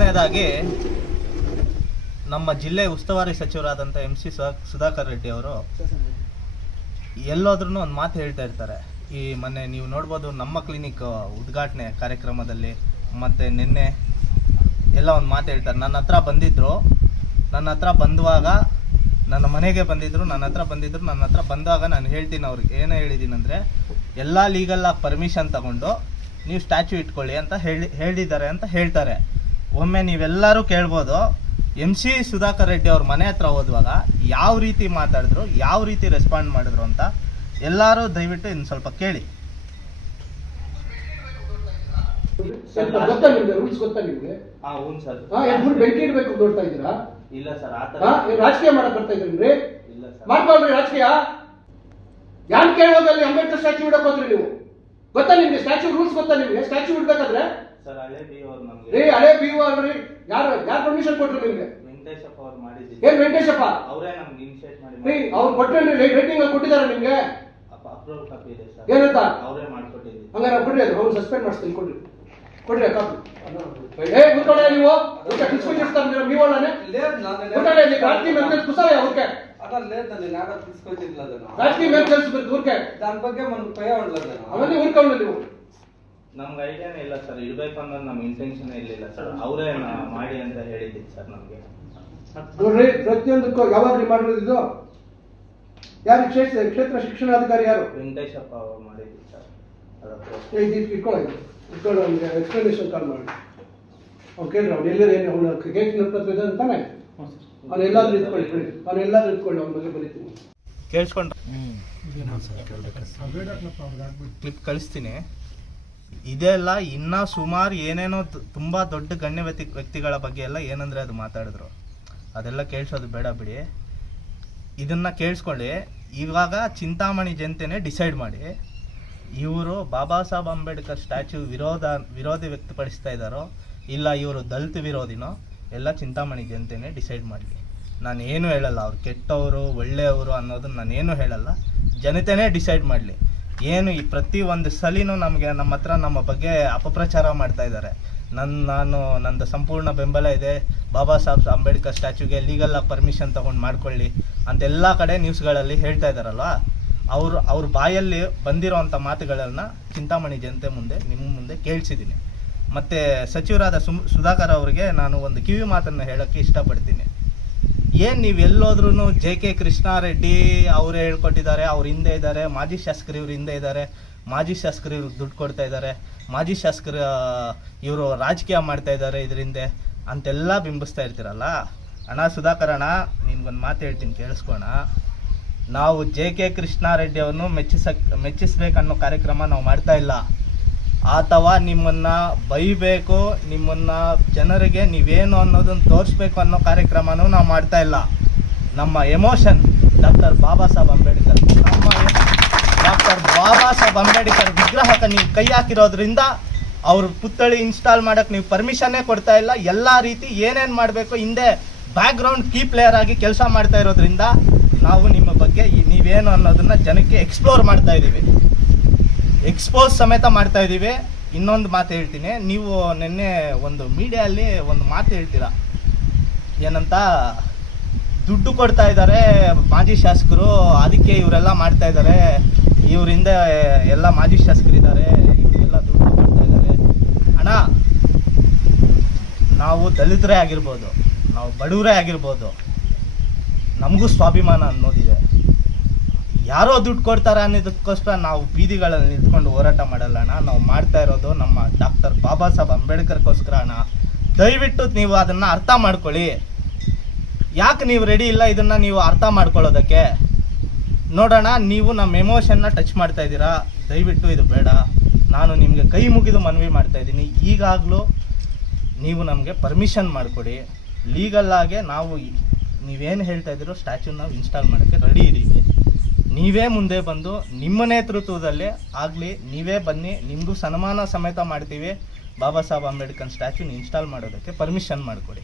ಮೊದಲನೇದಾಗಿ ನಮ್ಮ ಜಿಲ್ಲೆ ಉಸ್ತುವಾರಿ ಸಚಿವರಾದಂಥ ಎಂ ಸಿ ಸುಧಾಕರ್ ರೆಡ್ಡಿ ಅವರು ಎಲ್ಲೋದ್ರೂ ಒಂದು ಮಾತು ಹೇಳ್ತಾ ಇರ್ತಾರೆ. ಈ ಮೊನ್ನೆ ನೀವು ನೋಡ್ಬೋದು ನಮ್ಮ ಕ್ಲಿನಿಕ್ ಉದ್ಘಾಟನೆ ಕಾರ್ಯಕ್ರಮದಲ್ಲಿ ಮತ್ತು ನಿನ್ನೆ ಎಲ್ಲ ಒಂದು ಮಾತು ಹೇಳ್ತಾರೆ. ನನ್ನ ಹತ್ರ ಬಂದಿದ್ದರು ನನ್ನ ಹತ್ರ ಬಂದುವಾಗ ನನ್ನ ಮನೆಗೆ ಬಂದಿದ್ರು. ನನ್ನ ಹತ್ರ ಬಂದಿದ್ದರು ನನ್ನ ಹತ್ರ ಬಂದಾಗ ನಾನು ಹೇಳ್ತೀನಿ ಅವ್ರಿಗೆ. ಏನು ಹೇಳಿದ್ದೀನಿ ಅಂದರೆ, ಎಲ್ಲ ಲೀಗಲ್ಲಾಗಿ ಪರ್ಮಿಷನ್ ತಗೊಂಡು ನೀವು ಸ್ಟ್ಯಾಚ್ಯೂ ಇಟ್ಕೊಳ್ಳಿ ಅಂತ ಹೇಳಿ ಹೇಳಿದ್ದಾರೆ ಅಂತ ಹೇಳ್ತಾರೆ. ಒಮ್ಮೆ ನೀವೆಲ್ಲರೂ ಕೇಳ್ಬೋದು ಎಂ ಸಿ ಸುಧಾಕರ್ ರೆಡ್ಡಿ ಅವ್ರ ಮನೆ ಹತ್ರ ಹೋದ್ವಾಗ ಯಾವ ರೀತಿ ಮಾತಾಡಿದ್ರು ಯಾವ ರೀತಿ ರೆಸ್ಪಾಂಡ್ ಮಾಡಿದ್ರು ಅಂತ ಎಲ್ಲರೂ ದಯವಿಟ್ಟು ಇನ್ನು ಸ್ವಲ್ಪ ಕೇಳಿ. ಸ್ವಲ್ಪ ಗೊತ್ತಾ ನಿಮ್ಗೆ ರೂಲ್ಸ್ ಗೊತ್ತಾ ನಿಮ್ಗೆ? ಹಾಂ ಹ್ಞೂ ಸರ್. ಹಾ ಎಲ್ರು ಬೆಂಕಿ ಇಡ್ಬೇಕು ನೋಡ್ತಾ ಇದ್ದೀರಾ? ಇಲ್ಲ ಸರ್ ಆ ರಾಜಕೀಯ ಮಾಡಕ್ ಬರ್ತಾ ಇದ್ರಿ ರಾಜಕೀಯ. ಯಾನ್ ಕೇಳೋದಲ್ಲಿ ಅಂಬೇಡ್ಕರ್ ಸ್ಟ್ಯಾಚ್ಯೂ ಇಡಕ್ ಹೋದ್ರಿ ನೀವು. ಗೊತ್ತಾ ನಿಮ್ಗೆ? ಸ್ಟ್ಯಾಚ್ಯೂ ರೂಲ್ಸ್ ಗೊತ್ತಾ ನಿಮ್ಗೆ? ಸ್ಟ್ಯಾಚ್ಯೂ ಇಡ್ಬೇಕಾದ್ರೆ ರೀ ನಮಗೆ ಹಳೆ ಬಿ ಅಲ್ರಿ ಯಾರು ಯಾರು ಪರ್ಮಿಷನ್ ಕೊಟ್ರು ನಿಮ್ಗೆ ವೆಂಕಟೇಶಪ್ಪ ಅವ್ರು ಮಾಡಿದ್ದೀವಿ ಏನ್ ವೆಂಕಟೇಶಪ್ಪ ಅವರೇ ನಮ್ಗೆ ಇನಿಷಿಯೇಟ್ ಮಾಡಿ ರೀ ಅವ್ರು ಕೊಟ್ರೇನ್ರಿ ರೇಟಿಂಗ್ ಕೊಟ್ಟಿದಾರ ನಿಮ್ಗೆ ಅಪ್ರೂವಲ್ ಕಾಪಿ ಇದೆ ಸರ್ ಏನಂತ ಅವರೇ ಮಾಡ್ಕೊಟ್ಟಿದ್ದೀವಿ ಹಂಗಾರೆ ಕೊಡ್ರಿ ಅದು ಅವ್ನು ಸಸ್ಪೆಂಡ್ ಮಾಡಿಸ್ತೀನಿ ಕೊಡ್ರಿ ಕೊಡ್ರಿ ಆ ಕಾಪಿ ಏ ಕೂತ್ಕೊಳ್ಳಿ ನೀವು ಊಟ ಕಿಸ್ಕೊಂಡಿರ್ತಾರೆ ನೀವು ಅಲ್ಲನೆ లేదు నా నేను ಕೂತ್ಕೊಳ್ಳಿ ನೀವು ರಾಜಕೀಯ ಮೇಲೆ ಕುಸಾಯ ಅವ್ರಿಗೆ అలా లేదు నేను ఆడ తీసుకొచ్చింది ರಾಜಕೀಯ ಮೇಲೆ ಕಲ್ಸ್ಬೇಕು ಊರ್ಕೆ దాని ಬಗ್ಗೆ మనకు ಭಯ ఉండలేదు ಅವನ್ನೇ ಊರ್ಕೊಂಡು ನೀವು ನಮ್ಗೆ ಐಡಿಯಾನೇ ಇಲ್ಲ ಸರ್ ಇಡಬೇಕು ಅನ್ನೋದು ನಮ್ಮ ಇಂಟೆನ್ಷನ್ ಇರಲಿಲ್ಲ ಸರ್ ಅವರೇ ಮಾಡಿ ಅಂತ ಹೇಳಿದ್ದೀನಿ ಸರ್ ನಮಗೆ. ನೋಡ್ರಿ ಪ್ರತಿಯೊಂದಕ್ಕೂ ಯಾವಾಗ ಮಾಡಿರೋದು ಇದು. ಯಾರು ಕ್ಷೇತ್ರ ಕ್ಷೇತ್ರ ಶಿಕ್ಷಣಾಧಿಕಾರಿ ಯಾರು? ವೆಂಕಟೇಶಪ್ಪ ಅವರು ಮಾಡಿದ್ರು ಸರ್ ಇಟ್ಕೊಳ್ಳಿ. ಇಟ್ಕೊಂಡು ಅವ್ನಿಗೆ ಎಕ್ಸ್ಪ್ಲನೇಷನ್ ಕಾಲ್ ಮಾಡಿ. ಅವ್ನು ಕೇಳ್ರಿ ಅವ್ನು ಎಲ್ಲರೂ ಏನು ಅವನು ಕೇಕ್ ನಪ್ಪತ್ತು ಇದೆ ಅಂತಾನೆ ಅವ್ನು ಎಲ್ಲಾದ್ರೂ ಇಟ್ಕೊಳ್ಳಿ ಬಿಡಿ. ಅವ್ನು ಎಲ್ಲಾದ್ರೂ ಇಟ್ಕೊಳ್ಳಿ ಅವ್ನ ಬಗ್ಗೆ ಬರೀತೀನಿ. ಕೇಳಿಸ್ಕೊಂಡ್ರೆ? ಕ್ಲಿಪ್ ಕಳಿಸ್ತೀನಿ. ಇದೆಲ್ಲ ಇನ್ನ ಸುಮಾರು ಏನೇನೋ ತುಂಬಾ ದೊಡ್ಡ ಗಣ್ಯ ವ್ಯಕ್ತಿ, ವ್ಯಕ್ತಿಗಳ ಬಗ್ಗೆ ಎಲ್ಲ ಏನಂದ್ರೆ ಅದು ಮಾತಾಡಿದ್ರು. ಅದೆಲ್ಲ ಕೇಳಿಸೋದು ಬೇಡ ಬಿಡಿ. ಇದನ್ನ ಕೇಳಿಸ್ಕೊಳ್ಳಿ. ಇವಾಗ ಚಿಂತಾಮಣಿ ಜನತೆನೇ ಡಿಸೈಡ್ ಮಾಡಿ. ಇವರು ಬಾಬಾ ಸಾಹೇಬ್ ಅಂಬೇಡ್ಕರ್ ಸ್ಟ್ಯಾಚ್ಯೂ ವಿರೋಧ, ವಿರೋಧಿ ವ್ಯಕ್ತಪಡಿಸ್ತಾ ಇದ್ದಾರೋ, ಇಲ್ಲ ಇವರು ದಲಿತ ವಿರೋಧಿನೋ, ಎಲ್ಲ ಚಿಂತಾಮಣಿ ಜನತೆನೆ ಡಿಸೈಡ್ ಮಾಡಲಿ. ನಾನು ಏನು ಹೇಳಲ್ಲ. ಅವ್ರು ಕೆಟ್ಟವರು, ಒಳ್ಳೆಯವರು ಅನ್ನೋದನ್ನ ನಾನೇನು ಹೇಳಲ್ಲ. ಜನತೆನೇ ಡಿಸೈಡ್ ಮಾಡಲಿ. ಏನು ಈ ಪ್ರತಿ ಒಂದು ಸಲಿನೂ ನಮಗೆ ನಮ್ಮ ಹತ್ರ ನಮ್ಮ ಬಗ್ಗೆ ಅಪಪ್ರಚಾರ ಮಾಡ್ತಾ ಇದ್ದಾರೆ. ನನ್ನ ನಾನು, ನಂದು ಸಂಪೂರ್ಣ ಬೆಂಬಲ ಇದೆ. ಬಾಬಾ ಸಾಹೇಬ್ ಅಂಬೇಡ್ಕರ್ ಸ್ಟ್ಯಾಚ್ಯೂಗೆ ಲೀಗಲ್ ಪರ್ಮಿಷನ್ ತೊಗೊಂಡು ಮಾಡ್ಕೊಳ್ಳಿ ಅಂತ ಎಲ್ಲ ಕಡೆ ನ್ಯೂಸ್ಗಳಲ್ಲಿ ಹೇಳ್ತಾ ಇದ್ದಾರಲ್ವ? ಅವರು, ಅವ್ರ ಬಾಯಲ್ಲಿ ಬಂದಿರೋವಂಥ ಮಾತುಗಳನ್ನು ಚಿಂತಾಮಣಿ ಜನತೆ ಮುಂದೆ, ನಿಮ್ಮ ಮುಂದೆ ಕೇಳಿಸಿದ್ದೀನಿ. ಮತ್ತು ಸಚಿವರಾದ ಸುಮ್, ಸುಧಾಕರ್ ಅವರಿಗೆ ನಾನು ಒಂದು ಕಿವಿ ಮಾತನ್ನು ಹೇಳೋಕ್ಕೆ ಇಷ್ಟಪಡ್ತೀನಿ. ಏನು ನೀವು ಎಲ್ಲೋದ್ರೂ ಜೆ ಕೆ ಕೃಷ್ಣಾರೆಡ್ಡಿ ಅವರೇ ಹೇಳ್ಕೊಟ್ಟಿದ್ದಾರೆ, ಅವ್ರ ಹಿಂದೆ ಇದ್ದಾರೆ, ಮಾಜಿ ಶಾಸಕರು ಇವ್ರ ಹಿಂದೆ ಇದ್ದಾರೆ, ಮಾಜಿ ಶಾಸಕರು ಇವ್ರಿಗೆ ದುಡ್ಡು ಕೊಡ್ತಾ ಇದ್ದಾರೆ, ಮಾಜಿ ಶಾಸಕರ ಇವರು ರಾಜಕೀಯ ಮಾಡ್ತಾ ಇದ್ದಾರೆ ಇದರಿಂದ ಅಂತೆಲ್ಲ ಬಿಂಬಿಸ್ತಾ ಇರ್ತೀರಲ್ಲ? ಅಣ್ಣ ಸುಧಾಕರ್ ಅಣ್ಣ ನಿನ್ಗೊಂದು ಮಾತು ಹೇಳ್ತೀನಿ, ಕೇಳಿಸ್ಕೋಣ. ನಾವು ಜೆ ಕೆ ಕೃಷ್ಣಾರೆಡ್ಡಿ ಮೆಚ್ಚಿಸಕ್, ಮೆಚ್ಚಿಸ್ಬೇಕನ್ನೋ ಕಾರ್ಯಕ್ರಮ ನಾವು ಮಾಡ್ತಾ ಇಲ್ಲ. ಅಥವಾ ನಿಮ್ಮನ್ನ ಬೈಬೇಕು, ನಿಮ್ಮನ್ನ ಜನರಿಗೆ ನೀವೇನು ಅನ್ನೋದನ್ನ ತೋರಿಸ್ಬೇಕು ಅನ್ನೋ ಕಾರ್ಯಕ್ರಮನೂ ನಾವು ಮಾಡ್ತಾ ಇಲ್ಲ. ನಮ್ಮ ಎಮೋಷನ್ ಡಾಕ್ಟರ್ ಬಾಬಾ ಸಾಹೇಬ್ ಅಂಬೇಡ್ಕರ್. ನಮ್ಮ ಡಾಕ್ಟರ್ ಬಾಬಾ ಸಾಹೇಬ್ ಅಂಬೇಡ್ಕರ್ ವಿಗ್ರಹಕ್ಕೆ ನೀವು ಕೈ ಹಾಕಿರೋದ್ರಿಂದ ಅವ್ರ ಪುತ್ಥಳಿ ಇನ್ಸ್ಟಾಲ್ ಮಾಡೋಕ್ಕೆ ನೀವು ಪರ್ಮಿಷನ್ನೇ ಕೊಡ್ತಾ ಇಲ್ಲ. ಎಲ್ಲ ರೀತಿ ಏನೇನು ಮಾಡಬೇಕು, ಹಿಂದೆ ಬ್ಯಾಕ್ಗ್ರೌಂಡ್ ಕೀ ಪ್ಲೇಯರ್ ಆಗಿ ಕೆಲಸ ಮಾಡ್ತಾ ಇರೋದ್ರಿಂದ ನಾವು ನಿಮ್ಮ ಬಗ್ಗೆ ನೀವೇನು ಅನ್ನೋದನ್ನು ಜನಕ್ಕೆ ಎಕ್ಸ್ಪ್ಲೋರ್ ಮಾಡ್ತಾ ಇದ್ದೀವಿ ಎಕ್ಸ್ಪೋಸ್ ಸಮೇತ ಮಾಡ್ತಾ ಇದ್ದೀವಿ ಇನ್ನೊಂದು ಮಾತು ಹೇಳ್ತೀನಿ. ನೀವು ನಿನ್ನೆ ಒಂದು ಮೀಡಿಯಲ್ಲಿ ಒಂದು ಮಾತು ಹೇಳ್ತೀರಾ? ಏನಂತ? ದುಡ್ಡು ಕೊಡ್ತಾ ಇದ್ದಾರೆ ಮಾಜಿ ಶಾಸಕರು. ಅದಕ್ಕೆ ಇವರೆಲ್ಲ ಮಾಡ್ತಾ ಇದ್ದಾರೆ. ಇವರಿಂದ ಎಲ್ಲ ಮಾಜಿ ಶಾಸಕರಿದ್ದಾರೆ. ಇವರೆಲ್ಲ ದುಡ್ಡು ಕೊಡ್ತಾ ಇದ್ದಾರೆ. ಅಣ್ಣ, ನಾವು ದಲಿತರೇ ಆಗಿರ್ಬೋದು. ನಾವು ಬಡವರೇ ಆಗಿರ್ಬೋದು. ನಮಗೂ ಸ್ವಾಭಿಮಾನ ಅನ್ನೋದಿದೆ. ಯಾರೋ ದುಡ್ಡು ಕೊಡ್ತಾರೆ ಅನ್ನೋದಕ್ಕೋಸ್ಕರ ನಾವು ಬೀದಿಗಳಲ್ಲಿ ನಿಂತ್ಕೊಂಡು ಹೋರಾಟ ಮಾಡಲ್ಲ ಅಣ್ಣ. ನಾವು ಮಾಡ್ತಾ ಇರೋದು ನಮ್ಮ ಡಾಕ್ಟರ್ ಬಾಬಾ ಸಾಹೇಬ್ ಅಂಬೇಡ್ಕರ್ಗೋಸ್ಕರ ಅಣ್ಣ. ದಯವಿಟ್ಟು ನೀವು ಅದನ್ನ ಅರ್ಥ ಮಾಡ್ಕೊಳ್ಳಿ. ಯಾಕೆ ನೀವು ರೆಡಿ ಇಲ್ಲ ಇದನ್ನ ನೀವು ಅರ್ಥ ಮಾಡ್ಕೊಳ್ಳೋದಕ್ಕೆ? ನೋಡೋಣ ನೀವು ನಮ್ಮ ಎಮೋಷನ್ನ ಟಚ್ ಮಾಡ್ತಾ ಇದ್ದೀರಾ? ದಯವಿಟ್ಟು ಇದು ಬೇಡ. ನಾನು ನಿಮಗೆ ಕೈ ಮುಗಿದು ಮನವಿ ಮಾಡ್ತಾ ಇದ್ದೀನಿ. ಈಗಾಗಲೂ ನೀವು ನಮಗೆ ಪರ್ಮಿಷನ್ ಮಾಡಿಕೊಡಿ. ಲೀಗಲ್ಲಾಗೆ ನಾವು ನೀವೇನು ಹೇಳ್ತಾ ಇದ್ದೀರೋ ನಾವು ಇನ್ಸ್ಟಾಲ್ ಮಾಡೋಕ್ಕೆ ರೆಡಿ ಇದ್ದೀವಿ ನೀವೇ ಮುಂದೆ ಬಂದು ನಿಮ್ಮ ನೇತೃತ್ವದಲ್ಲಿ ಆಗಲಿ, ನೀವೇ ಬನ್ನಿ ನಿಮಗೂ ಸನ್ಮಾನ ಸಮೇತ ಮಾಡ್ತೀವಿ. ಬಾಬಾ ಸಾಹೇಬ್ ಅಂಬೇಡ್ಕರ್ ಸ್ಟ್ಯಾಚ್ಯೂನ ಇನ್ಸ್ಟಾಲ್ ಮಾಡೋದಕ್ಕೆ ಪರ್ಮಿಷನ್ ಮಾಡಿಕೊಡಿ.